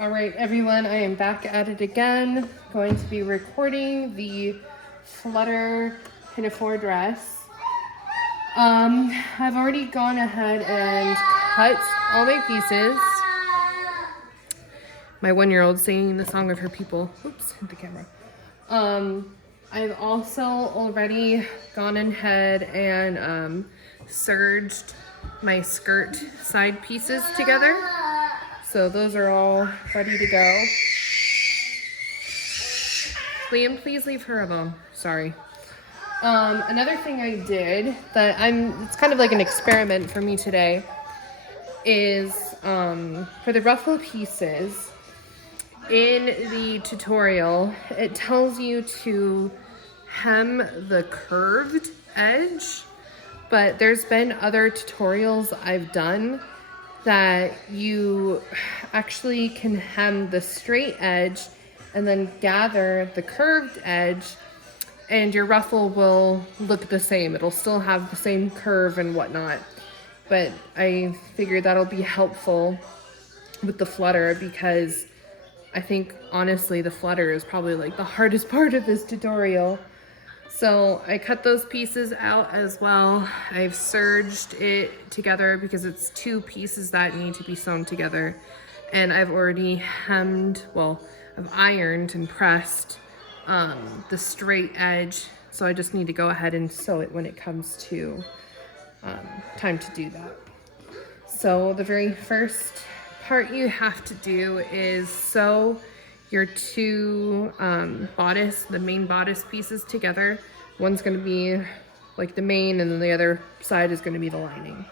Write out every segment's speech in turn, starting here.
All right, everyone, I am back at it again. Going to be recording the Flutter pinafore dress. I've already gone ahead and cut all my pieces. My 1-year-old singing the song of her people. Oops, hit the camera. I've also already gone ahead and serged my skirt side pieces together. So those are all ready to go. Liam, please leave her alone. Sorry. Another thing I did that it's kind of like an experiment for me today is for the ruffle pieces in the tutorial, it tells you to hem the curved edge, but there's been other tutorials I've done that you actually can hem the straight edge and then gather the curved edge, and your ruffle will look the same. It'll still have the same curve and whatnot. But I figured that'll be helpful with the flutter, because I think honestly the flutter is probably like the hardest part of this tutorial. So I cut those pieces out as well. I've serged it together because it's 2 pieces that need to be sewn together. And I've already hemmed, well, I've ironed and pressed the straight edge. So I just need to go ahead and sew it when it comes to time to do that. So the very first part you have to do is sew your 2 the main bodice pieces together. One's going to be like the main, and then the other side is going to be the lining.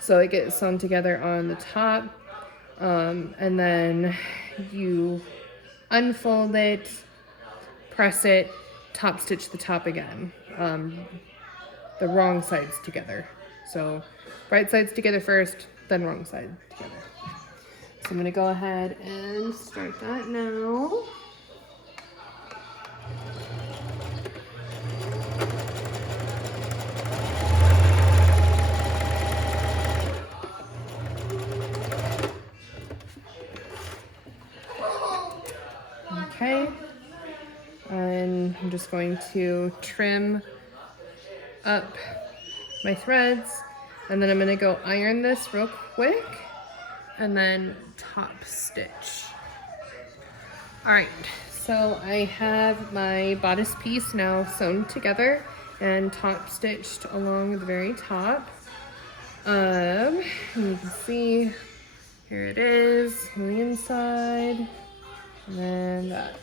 So it gets sewn together on the top, and then you unfold it, press it, top stitch the top again, the wrong sides together. So right sides together first, then wrong side together. So I'm going to go ahead and start that now. Okay, and I'm just going to trim up my threads, and then I'm going to go iron this real quick and then top stitch. All right, so I have my bodice piece now sewn together and top stitched along the very top. And you can see here it is on the inside, and then that.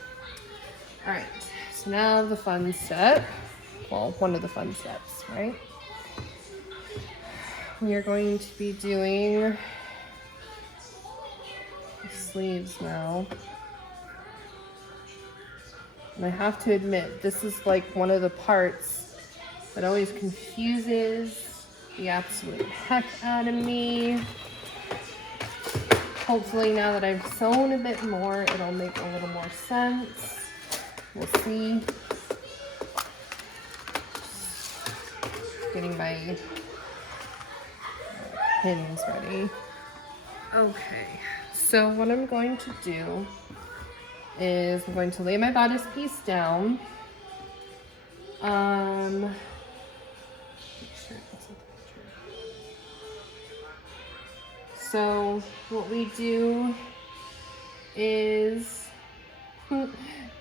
All right, so now the fun step, well, one of the fun steps, right? We are going to be doing sleeves now. And I have to admit, this is like one of the parts that always confuses the absolute heck out of me. Hopefully now that I've sewn a bit more, it'll make a little more sense. We'll see. Getting my pins ready. Okay. So what I'm going to do is I'm going to lay my bodice piece down. So what we do is,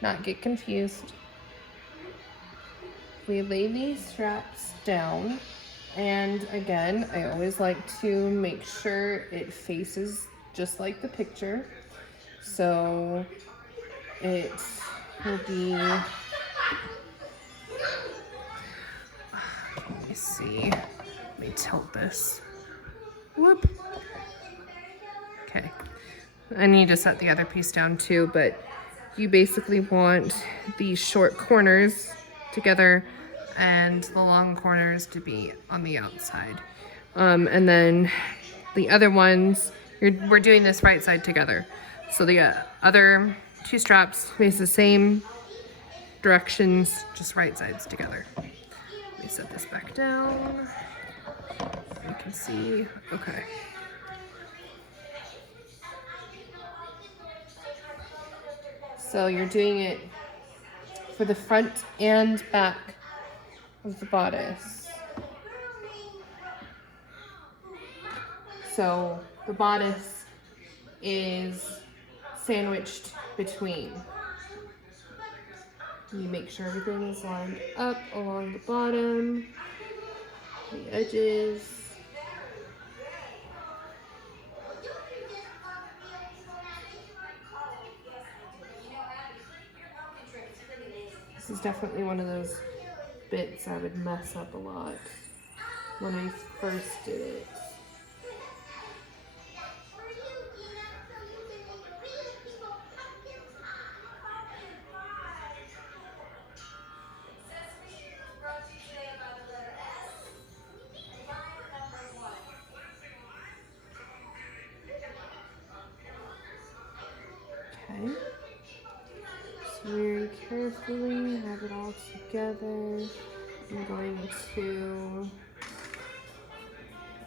not get confused, we lay these straps down, and again, I always like to make sure it faces just like the picture. So it will be, let me see, let me tilt this, whoop. Okay, I need to set the other piece down too, but you basically want the short corners together and the long corners to be on the outside. And then the other ones, we're doing this right side together. So the other 2 straps face the same directions, just right sides together. Let me set this back down. You can see, okay. So you're doing it for the front and back of the bodice. So the bodice is sandwiched between. You make sure everything is lined up along the bottom, the edges. This is definitely one of those bits I would mess up a lot when I first did it. Okay. So very carefully have it all together. I'm going to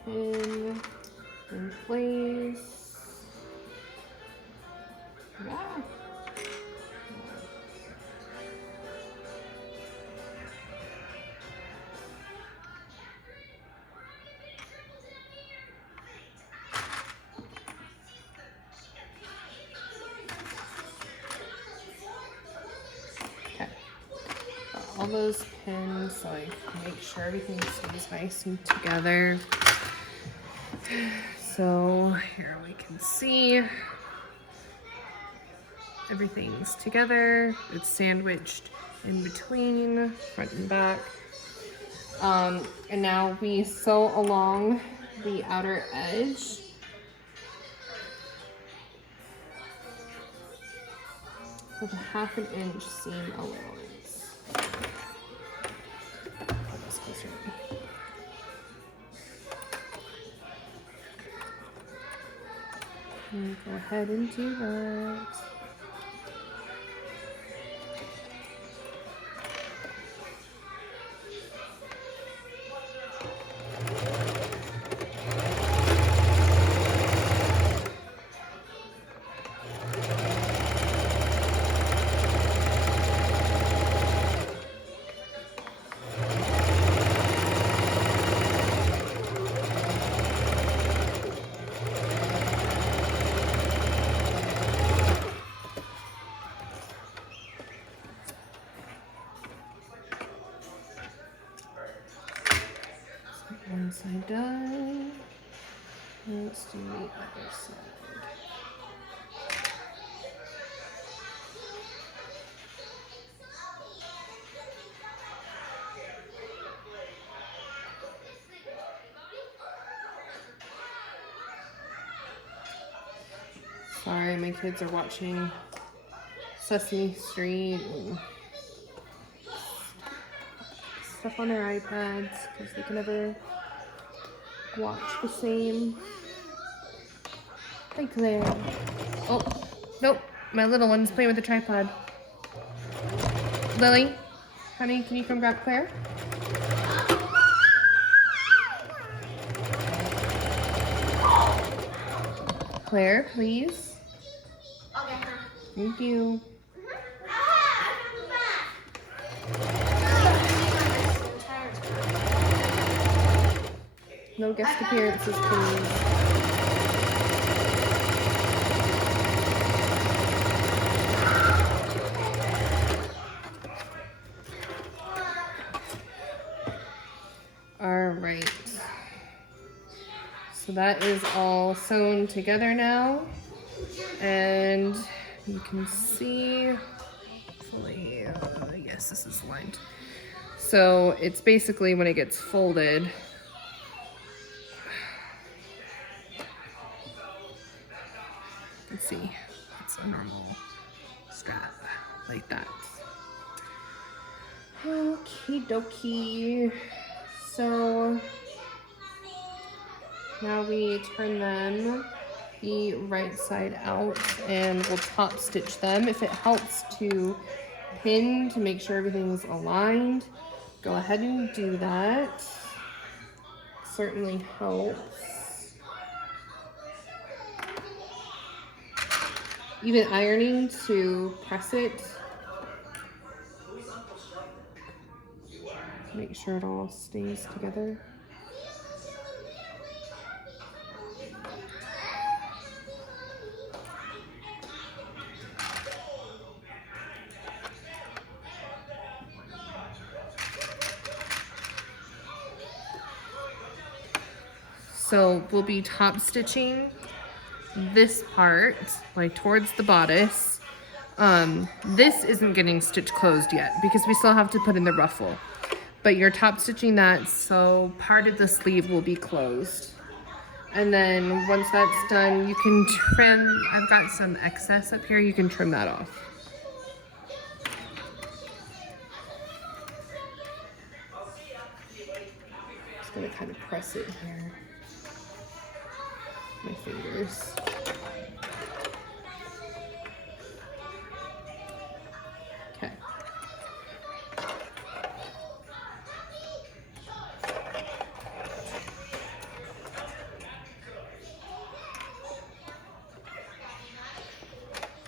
pin in place. Yeah. Okay. Got all those pins so I can make sure everything stays nice and together. So here we can see everything's together. It's sandwiched in between, front and back. And now we sew along the outer edge. With a 1/2 inch seam allowance. And go ahead and do that. One side done. Let's do the other side. Sorry, my kids are watching Sesame Street and stuff on their iPads because they can never watch the same. Hi, Claire. Oh, nope. My little one's playing with the tripod. Lily, honey, can you come grab Claire? Claire, please. Thank you. No guest appearances, please. All right. So that is all sewn together now. And you can see, hopefully, yes, this is lined. So it's basically when it gets folded, let's see, it's a normal strap like that. Okie dokie. So now we turn them the right side out and we'll top stitch them. If it helps to pin to make sure everything's aligned, go ahead and do that. Certainly helps. even ironing to press it. Make sure it all stays together. So we'll be top stitching this part, like towards the bodice. This isn't getting stitch closed yet because we still have to put in the ruffle. But you're top stitching that, so part of the sleeve will be closed. And then once that's done, you can trim. I've got some excess up here, you can trim that off. Just gonna kind of press it here. My fingers. Okay.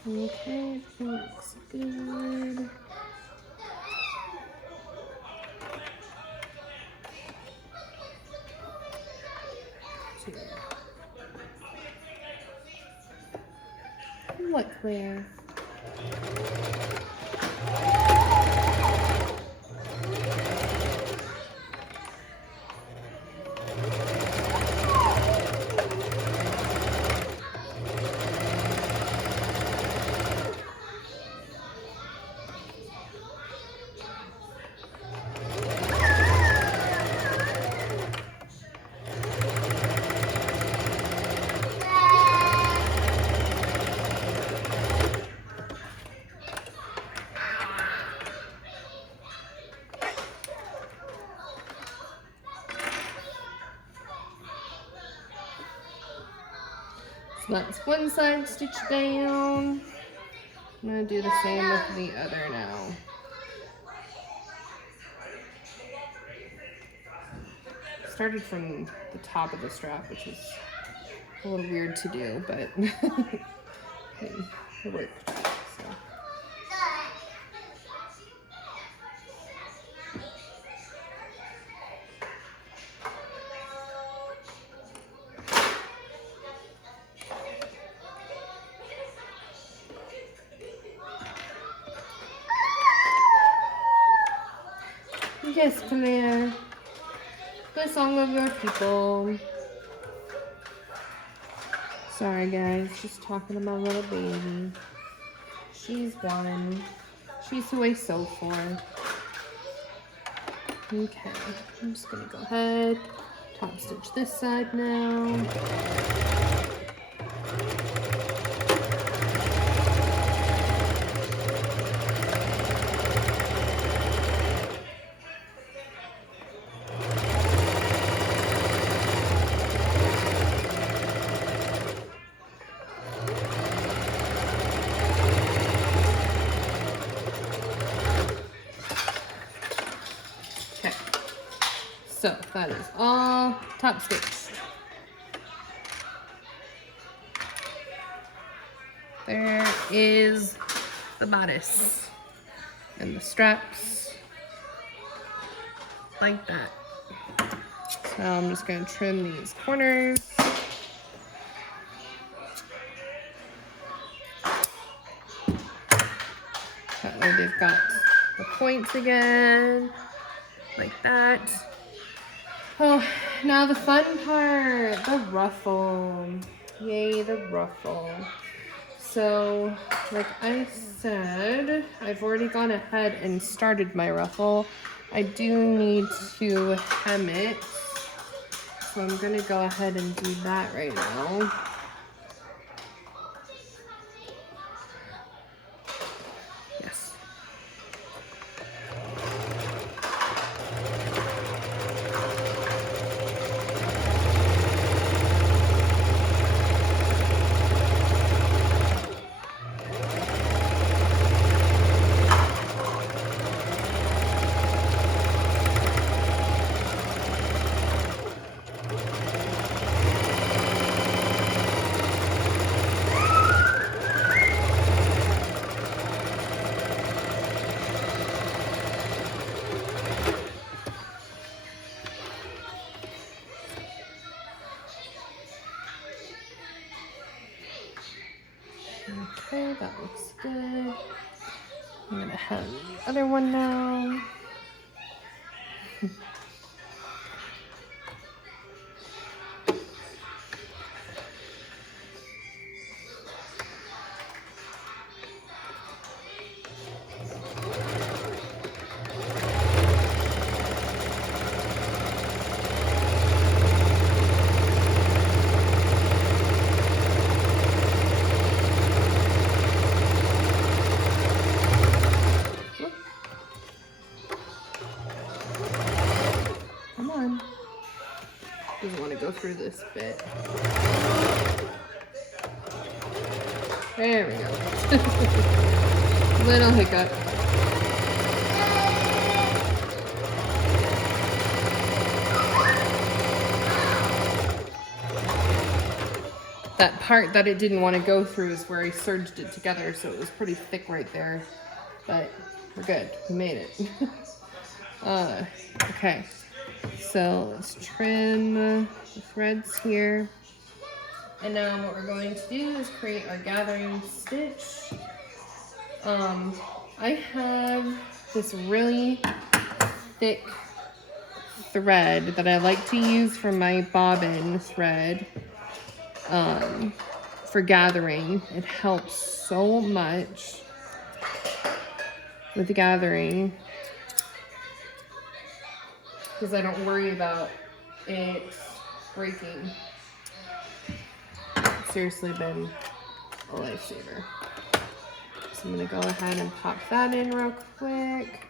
Okay, looks good. What, Claire? So that's one side stitch down. I'm gonna do the same with the other now. Started from the top of the strap, which is a little weird to do, but it worked. So. Yes, Claire. The song of your people. Sorry, guys. Just talking to my little baby. She's one. She's who I sew for. Okay. I'm just going to go ahead. Top stitch this side now. So that is all top stitched. There is the bodice and the straps like that. So I'm just going to trim these corners. That way they've got the points again, like that. Oh, now the fun part, the ruffle. Yay, the ruffle. So, like I said, I've already gone ahead and started my ruffle. I do need to hem it. So I'm gonna go ahead and do that right now. Okay, that looks good. I'm gonna have the other one now. Come on. Doesn't want to go through this bit. There we go. Little hiccup. That part that it didn't want to go through is where I serged it together, so it was pretty thick right there. But we're good. We made it. Okay. So let's trim the threads here. And now what we're going to do is create our gathering stitch. I have this really thick thread that I like to use for my bobbin thread for gathering. It helps so much with the gathering because I don't worry about it breaking. It's seriously been a lifesaver. So I'm gonna go ahead and pop that in real quick.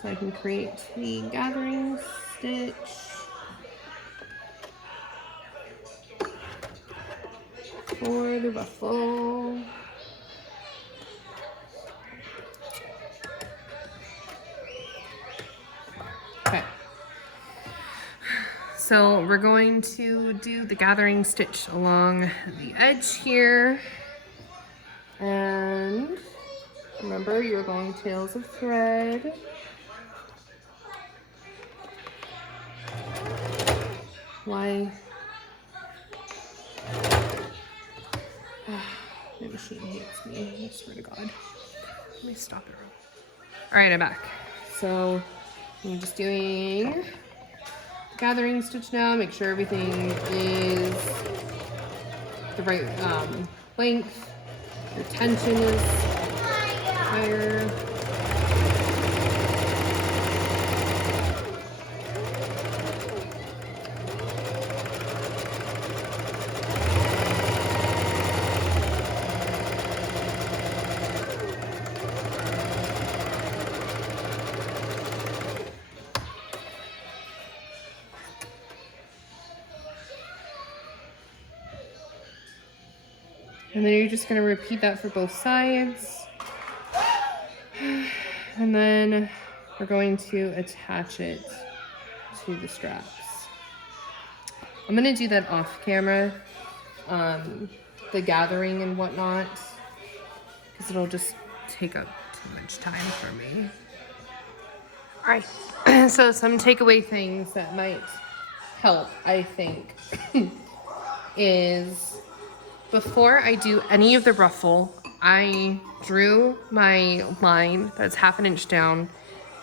So I can create the gathering stitch. For the ruffle. Okay. So we're going to do the gathering stitch along the edge here. And remember, you're going tails of thread. Why? My machine hates me, I swear to God. Let me stop it real. All right, I'm back. So I'm just doing the gathering stitch now. Make sure everything is the right length. Your tension is higher. And then you're just going to repeat that for both sides. And then we're going to attach it to the straps. I'm going to do that off camera, the gathering and whatnot, because it'll just take up too much time for me. All right, so some takeaway things that might help, I think, is before I do any of the ruffle, I drew my line that's 1/2 inch down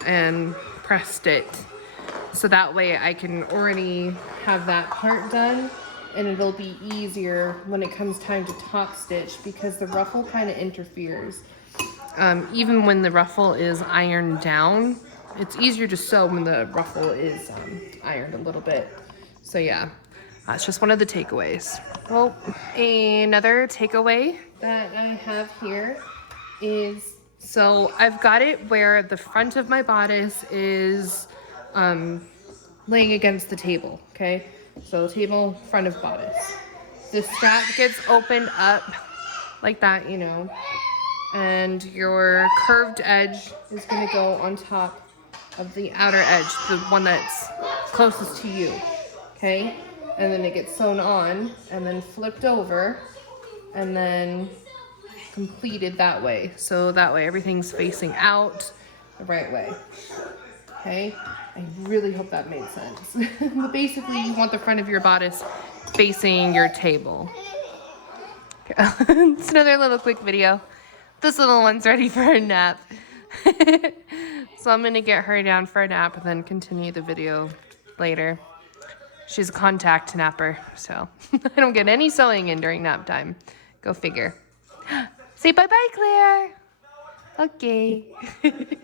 and pressed it. So that way I can already have that part done and it'll be easier when it comes time to top stitch because the ruffle kind of interferes. Even when the ruffle is ironed down, it's easier to sew when the ruffle is ironed a little bit. So yeah. That's just one of the takeaways. Well, another takeaway that I have here is, so I've got it where the front of my bodice is laying against the table, okay? So table, front of bodice. The strap gets opened up like that, you know, and your curved edge is gonna go on top of the outer edge, the one that's closest to you, okay? And then it gets sewn on and then flipped over and then completed that way. So that way everything's facing out. the right way. Okay, I really hope that made sense. But basically, you want the front of your bodice facing your table. Okay. It's another little quick video. This little one's ready for a nap. So I'm gonna get her down for a nap and then continue the video later. She's a contact napper, so I don't get any sewing in during nap time. Go figure. Say bye-bye, Claire. Okay.